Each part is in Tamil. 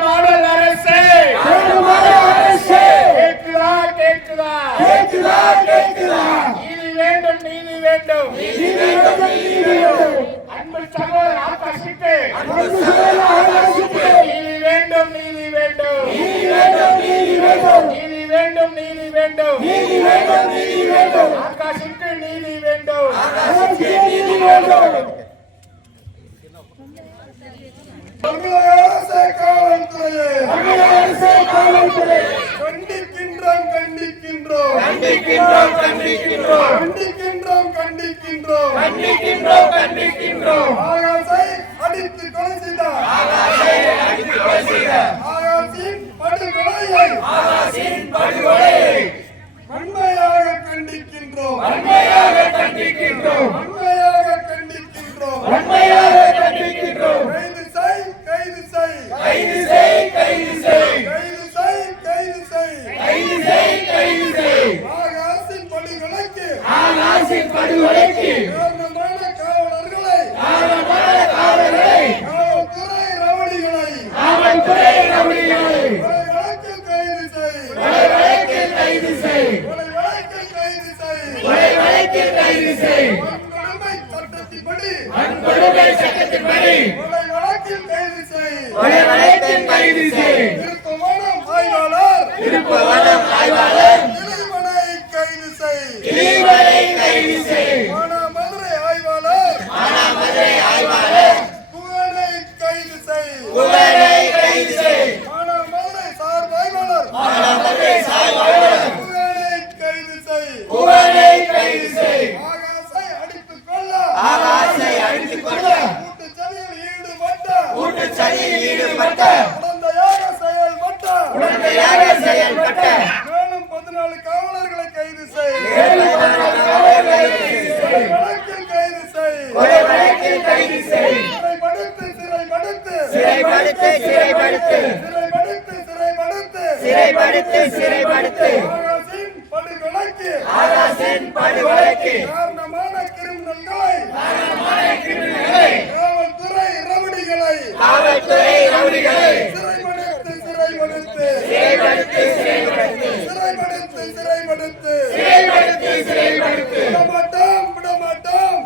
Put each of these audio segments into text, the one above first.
மாடல் அரசு கேட்குதா நீதி வேண்டும் அன்பு சகோதரர் ஆகாஷுக்கு நீதி வேண்டும் ஆகாஷுக்கு நீதி வேண்டும் கண்டிக்கின்றோம் ஆகாஷை அடித்து கொலை செய்த ஆகாஷின் படுகொலையை வன்மையாக கண்டிக்கின்றோம் கைது செய் ஆகாஷின் படுகொலைக்கு காரணமான காவலர்களை காவல்துறை ரவுடிகளை கைது செய் வன்கொடுமை சட்டத்தின்படி கைது செய் திருப்புவனம் ஆய்வாளர் இளைவனை கைது செய் மானாமதுரை ஆய்வாளர் புகழை கைது செய் மானாமதுரை சார்பு ஆய்வாளர் புகழை கைது செய் ஆகாஷை அடித்துக் கொள்ள கூட்டுச்சதியில் ஈடுபட்ட உடந்தையாக செயல்பட்ட மேலும் 14 காவலர்களை கைது செய் வழக்கில் கைது செய் சிறைப்படுத்து ஆகாஷின் படுகொலைக்கு காரணமான கிரிமினல்களை காவல்துறை ரவுடிகளை சிறைப்படுத்து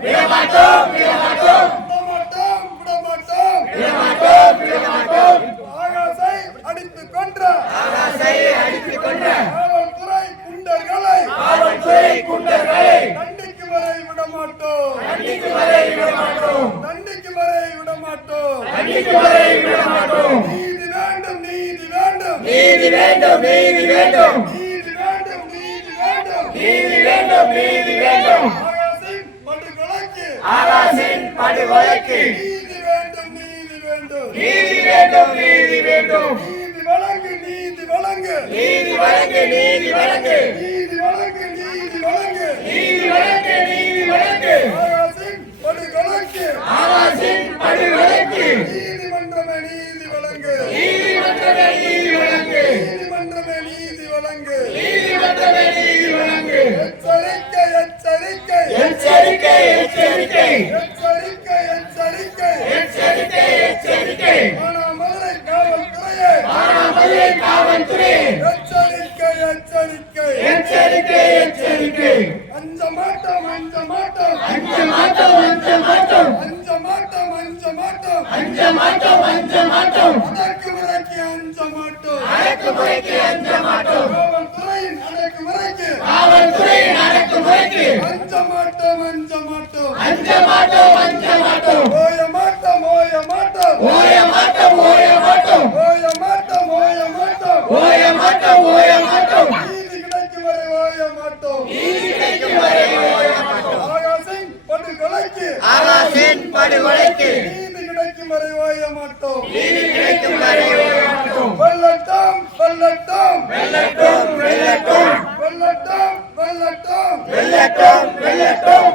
விடமாட்டோம் ஆகாஷை அடித்துக் கொன்ற காவல்துறை குண்டர்களை தண்டிக்கும் வரை விடமாட்டோம் நீதி வேண்டும் ஆகாஷின் படுகொலைக்கு நீதி வேண்டும் நீதி வழங்கு ஆகாஷின் படுகொலைக்கு நீதிமன்றமே நீதி வழங்கு எச்சரிக்கை மானாமதுரை காவல்துறை எச்சரிக்கை அஞ்ச மாட்டோம் அடக்குமுறைக்கு அஞ்ச மாட்டோம் காவல்துறையின் அடக்குமுறைக்கு அஞ்ச மாட்டோம் ஓய மாட்டோம் நீதி கிடைக்கும் வரை ஓய மாட்டோம் ஆகாஷின் படுகொலைக்கு நீதி கிடைக்கும் வரை ஓய மாட்டோம் வெல்லட்டும்